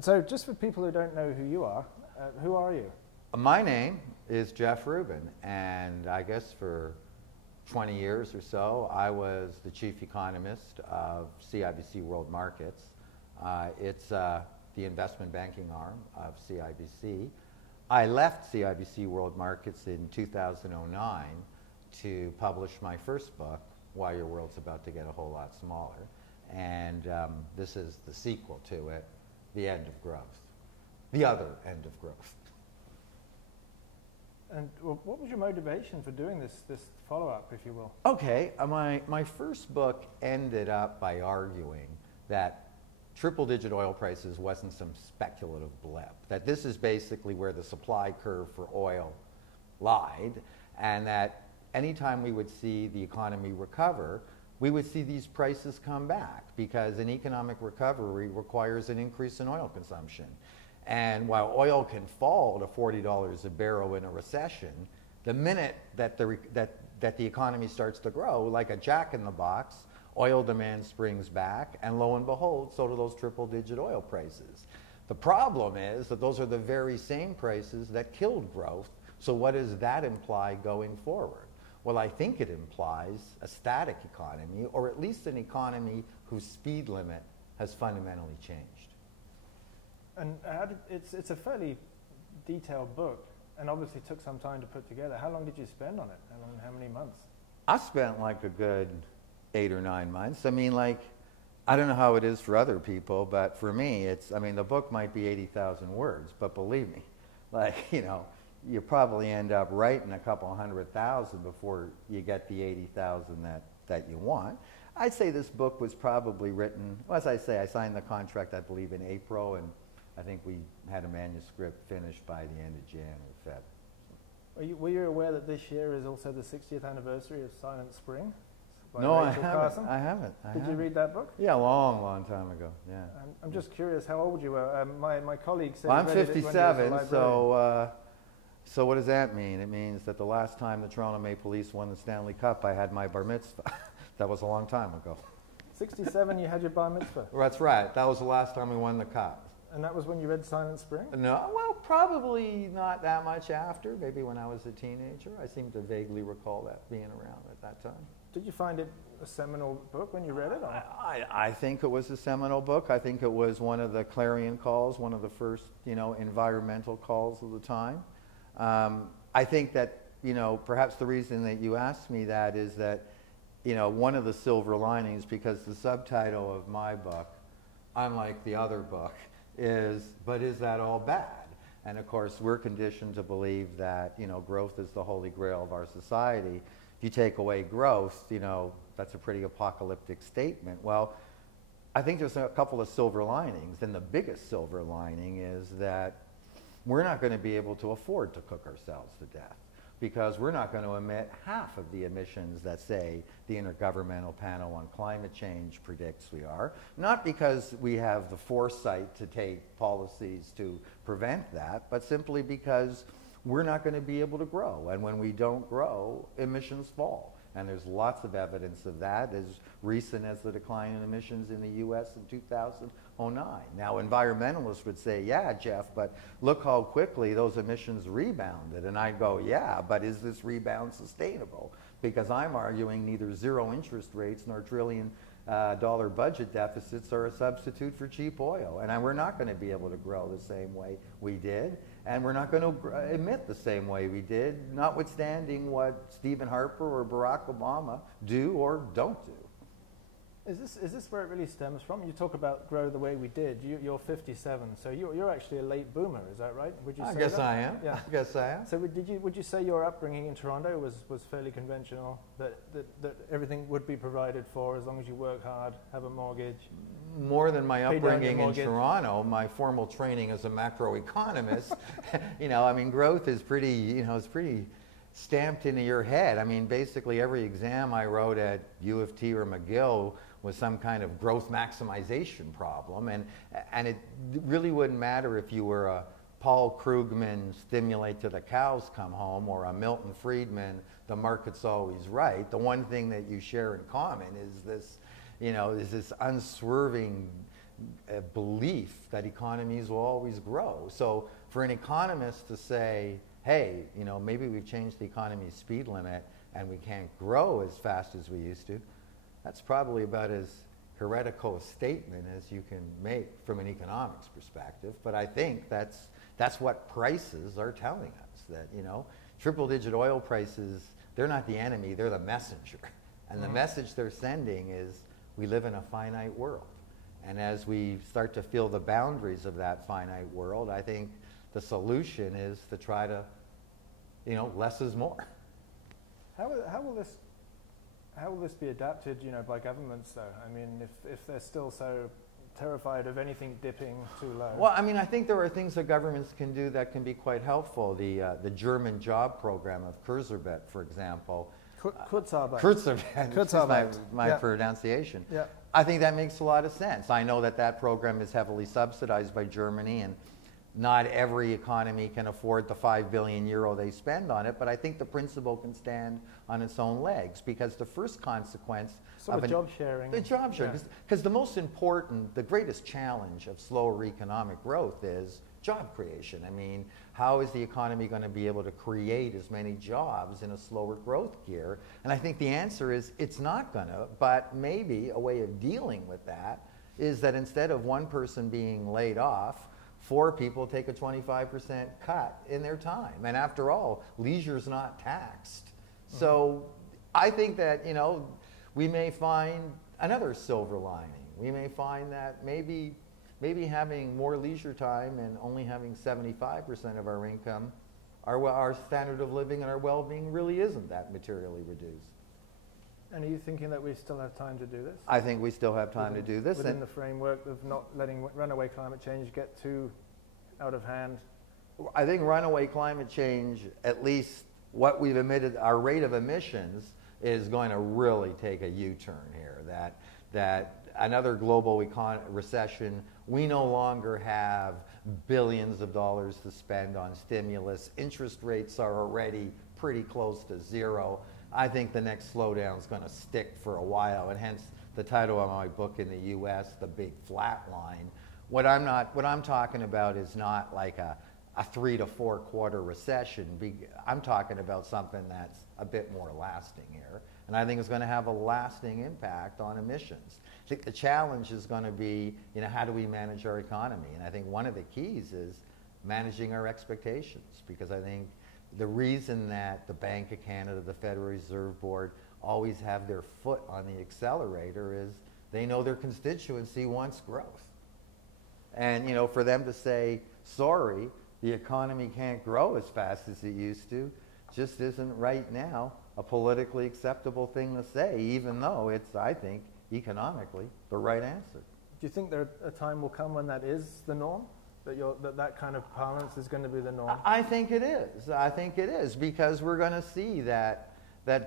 So just for people who don't know who are you? My name is Jeff Rubin, and I guess for 20 years or so, I was the chief economist of CIBC World Markets. It's the investment banking arm of CIBC. I left CIBC World Markets in 2009 to publish my first book, Why Your World's About to Get a Whole Lot Smaller. And this is the sequel to it, The End of Growth, the other end of growth. And what was your motivation for doing this follow-up, if you will? Okay, my first book ended up by arguing that triple-digit oil prices wasn't some speculative blip, that this is basically where the supply curve for oil lied, and that anytime we would see the economy recover, we would see these prices come back, because an economic recovery requires an increase in oil consumption. And while oil can fall to $40 a barrel in a recession, the minute that the economy starts to grow, like a jack in the box, oil demand springs back, and lo and behold, so do those triple-digit oil prices. The problem is that those are the very same prices that killed growth, so what does that imply going forward? Well, I think it implies a static economy, or at least an economy whose speed limit has fundamentally changed. And it's a fairly detailed book, and obviously took some time to put together. How long did you spend on it? How many months? I spent like a good 8 or 9 months. I mean, like, I don't know how it is for other people, but for me, the book might be 80,000 words, but believe me, like, you probably end up writing a couple 100,000 before you get the 80,000 that you want. I'd say this book was probably written, well, as I say, I signed the contract, I believe, in April, and I think we had a manuscript finished by the end of January or Feb. Were you aware that this year is also the 60th anniversary of Silent Spring? No, I haven't. Did you read that book? Yeah, a long time ago, yeah. I'm just curious how old you were. My colleague said... Well, I'm 57, so what does that mean? It means that the last time the Toronto Maple Leafs won the Stanley Cup, I had my bar mitzvah. That was a long time ago. 67, you had your bar mitzvah? That's right. That was the last time we won the Cup. And that was when you read Silent Spring? No, well, probably not that much after. Maybe when I was a teenager. I seem to vaguely recall that being around at that time. Did you find it a seminal book when you read it? I think it was a seminal book. I think it was one of the clarion calls, one of the first, environmental calls of the time. I think that, perhaps the reason that you asked me that is that, one of the silver linings, because the subtitle of my book, unlike the other book, is, but is that all bad? And of course, we're conditioned to believe that, growth is the holy grail of our society. If you take away growth, that's a pretty apocalyptic statement. Well, I think there's a couple of silver linings, and the biggest silver lining is that we're not going to be able to afford to cook ourselves to death, because we're not going to emit half of the emissions that, say, the Intergovernmental Panel on Climate Change predicts we are. Not because we have the foresight to take policies to prevent that, but simply because we're not going to be able to grow. And when we don't grow, emissions fall. And there's lots of evidence of that, as recent as the decline in emissions in the US in 2009. Now, environmentalists would say, yeah, Jeff, but look how quickly those emissions rebounded. And I'd go, yeah, but is this rebound sustainable? Because I'm arguing neither zero interest rates nor trillion-dollar budget deficits are a substitute for cheap oil. And we're not going to be able to grow the same way we did. And we're not going to emit the same way we did, notwithstanding what Stephen Harper or Barack Obama do or don't do. Is this where it really stems from? You talk about grow the way we did. You're 57, so you're actually a late boomer. Is that right? Would you say I guess that? I am. Yeah. I guess I am. So would you say your upbringing in Toronto was fairly conventional? That everything would be provided for as long as you work hard, have a mortgage? More than my upbringing in Toronto, my formal training as a macroeconomist, growth is pretty, it's pretty stamped into your head. I mean, basically every exam I wrote at U of T or McGill was some kind of growth maximization problem, and it really wouldn't matter if you were a Paul Krugman stimulate till the cows come home or a Milton Friedman the market's always right. The one thing that you share in common is this, is this unswerving a belief that economies will always grow. So for an economist to say, hey, you know, maybe we've changed the economy's speed limit and we can't grow as fast as we used to, that's probably about as heretical a statement as you can make from an economics perspective. But I think that's what prices are telling us, that, you know, triple-digit oil prices, they're not the enemy, they're the messenger. And the message they're sending is we live in a finite world. And as we start to feel the boundaries of that finite world, I think the solution is to try to, you know, less is more. How will this be adapted, you know, by governments, though? I mean, if they're still so terrified of anything dipping too low. Well, I mean, I think there are things that governments can do that can be quite helpful. The German job program of Kurzarbeit, for example. Kurzarbeit. Kurzarbeit is my pronunciation. Yeah. I think that makes a lot of sense. I know that program is heavily subsidized by Germany, and not every economy can afford the 5 billion euro they spend on it, but I think the principle can stand on its own legs, because the first consequence of job sharing. The job sharing, because the most important, the greatest challenge of slower economic growth is job creation. I mean, how is the economy going to be able to create as many jobs in a slower growth gear? And I think the answer is it's not going to, but maybe a way of dealing with that is that instead of one person being laid off, 4 people take a 25% cut in their time. And after all, leisure's not taxed. So I think that, you know, we may find another silver lining. We may find that maybe having more leisure time and only having 75% of our income, our standard of living and our well-being really isn't that materially reduced. And are you thinking that we still have time to do this? I think we still have time to do this. Within the framework of not letting runaway climate change get too out of hand? I think runaway climate change, at least what we've emitted, our rate of emissions, is going to really take a U-turn here. That another global recession, we no longer have billions of dollars to spend on stimulus. Interest rates are already pretty close to zero. I think the next slowdown is going to stick for a while, and hence the title of my book in the U.S., The Big Flat Line. What I'm talking about is not like a 3 to 4 quarter recession. I'm talking about something that's a bit more lasting here, and I think it's going to have a lasting impact on emissions. I think the challenge is going to be, you know, how do we manage our economy? And I think one of the keys is managing our expectations, because I think the reason that the Bank of Canada, the Federal Reserve Board always have their foot on the accelerator is they know their constituency wants growth. And, you know, for them to say, sorry, the economy can't grow as fast as it used to, just isn't right now a politically acceptable thing to say, even though it's, I think, economically the right answer. Do you think a time will come when that is the norm? That kind of balance is going to be the norm? I think it is. I think it is, because we're going to see that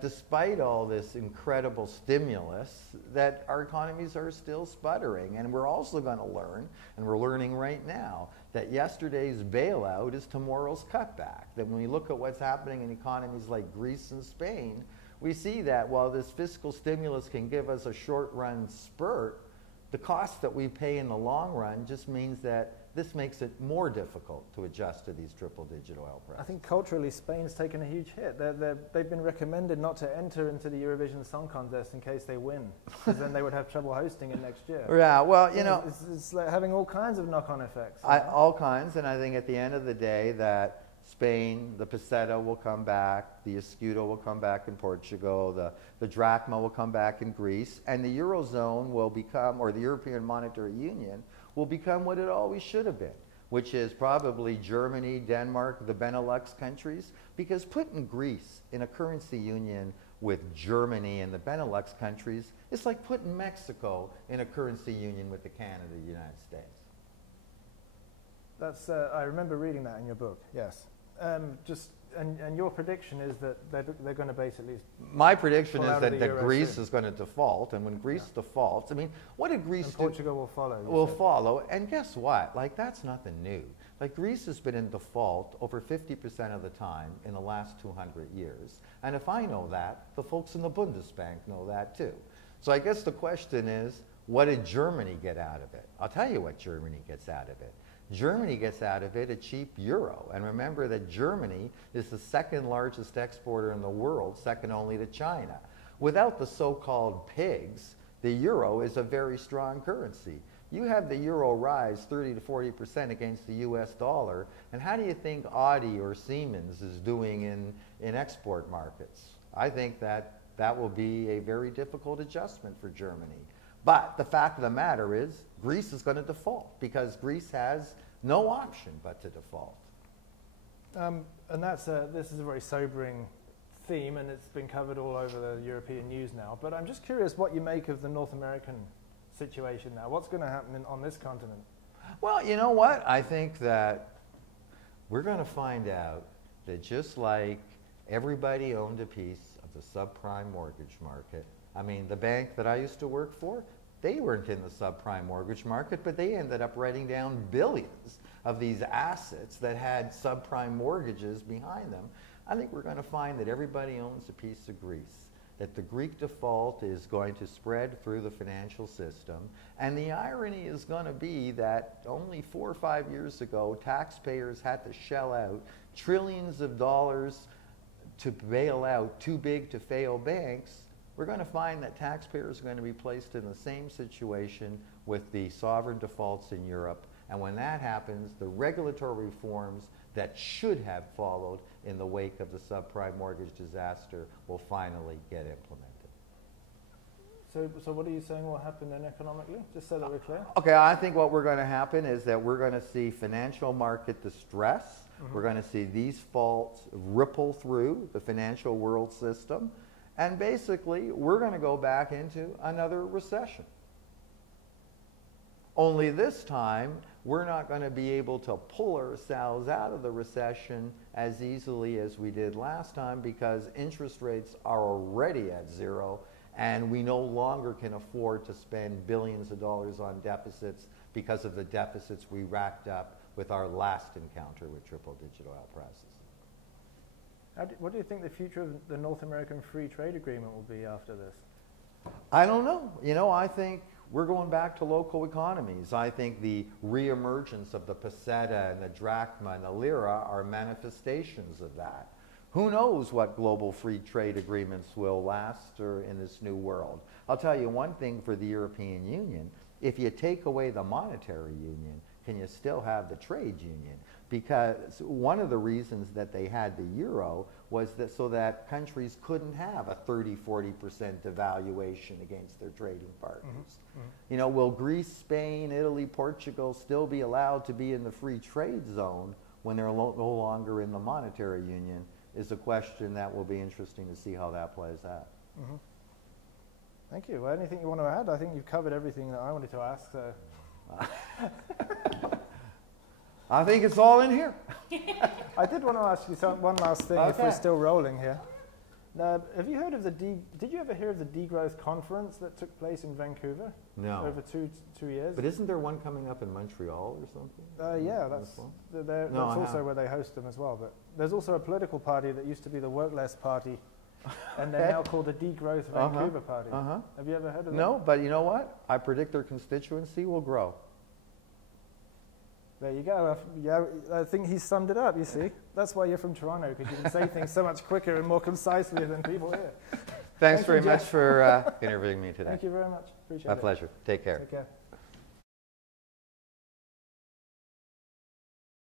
despite all this incredible stimulus, that our economies are still sputtering. And we're also going to learn, and we're learning right now, that yesterday's bailout is tomorrow's cutback. That when we look at what's happening in economies like Greece and Spain, we see that while this fiscal stimulus can give us a short-run spurt, the cost that we pay in the long run just means that this makes it more difficult to adjust to these triple-digit oil prices. I think culturally Spain's taken a huge hit. They've been recommended not to enter into the Eurovision Song Contest in case they win, because then they would have trouble hosting it next year. Yeah, well, you know, it's like having all kinds of knock-on effects. All kinds, and I think at the end of the day that Spain, the peseta will come back, the escudo will come back in Portugal, the drachma will come back in Greece, and the Eurozone will become, or the European Monetary Union, will become what it always should have been, which is probably Germany, Denmark, the Benelux countries, because putting Greece in a currency union with Germany and the Benelux countries is like putting Mexico in a currency union with the Canada and the United States. That's, I remember reading that in your book, yes. And your prediction is that they're going to basically... My prediction is that Greece is going to default, and when Greece defaults, I mean, what did Greece do? Portugal will follow. Will follow, and guess what? Like, that's nothing new. Like, Greece has been in default over 50% of the time in the last 200 years. And if I know that, the folks in the Bundesbank know that too. So I guess the question is, What did Germany get out of it? I'll tell you what Germany gets out of it. Germany gets out of it a cheap euro. And remember that Germany is the second largest exporter in the world, second only to China. Without the so-called pigs, the euro is a very strong currency. You have the euro rise 30 to 40% against the US dollar, and how do you think Audi or Siemens is doing in export markets? I think that that will be a very difficult adjustment for Germany. But the fact of the matter is, Greece is going to default because Greece has no option but to default. And this is a very sobering theme, and it's been covered all over the European news now. But I'm just curious what you make of the North American situation now. What's going to happen on this continent? Well, you know what? I think that we're going to find out that just like everybody owned a piece of the subprime mortgage market. I mean, the bank that I used to work for, they weren't in the subprime mortgage market, but they ended up writing down billions of these assets that had subprime mortgages behind them. I think we're going to find that everybody owns a piece of Greece, that the Greek default is going to spread through the financial system. And the irony is going to be that only 4 or 5 years ago, taxpayers had to shell out trillions of dollars to bail out too big to fail banks. We're going to find that taxpayers are going to be placed in the same situation with the sovereign defaults in Europe. And when that happens, the regulatory reforms that should have followed in the wake of the subprime mortgage disaster will finally get implemented. So what are you saying will happen then economically, just so that we're clear? Okay, I think what we're going to happen is that we're going to see financial market distress. We're going to see these faults ripple through the financial world system. And basically, we're going to go back into another recession. Only this time, we're not going to be able to pull ourselves out of the recession as easily as we did last time because interest rates are already at zero and we no longer can afford to spend billions of dollars on deficits because of the deficits we racked up with our last encounter with triple-digit oil prices. What do you think the future of the North American Free Trade Agreement will be after this? I don't know. You know, I think we're going back to local economies. I think the reemergence of the peseta and the drachma and the lira are manifestations of that. Who knows what global free trade agreements will last or in this new world? I'll tell you one thing for the European Union. If you take away the monetary union, can you still have the trade union? Because one of the reasons that they had the euro was that so that countries couldn't have a 30-40% devaluation against their trading partners. You know, will Greece, Spain, Italy, Portugal still be allowed to be in the free trade zone when they're no longer in the monetary union is a question that will be interesting to see how that plays out. Thank you. Well, anything you want to add? I think you've covered everything that I wanted to ask. So. I think it's all in here. I did want to ask you one last thing, if we're still rolling here. Have you heard of did you ever hear of the degrowth conference that took place in Vancouver? No. Over two years? But isn't there one coming up in Montreal or something? Yeah, that's also where they host them as well. But there's also a political party that used to be the Work Less Party, and they're now called the Degrowth Vancouver Party. Have you ever heard of that? No, but you know what? I predict their constituency will grow. There you go. I think he summed it up, you see. That's why you're from Toronto, because you can say things so much quicker and more concisely than people here. Thanks very much for interviewing me today. Thank you very much. Appreciate it. My pleasure. Take care. Take care.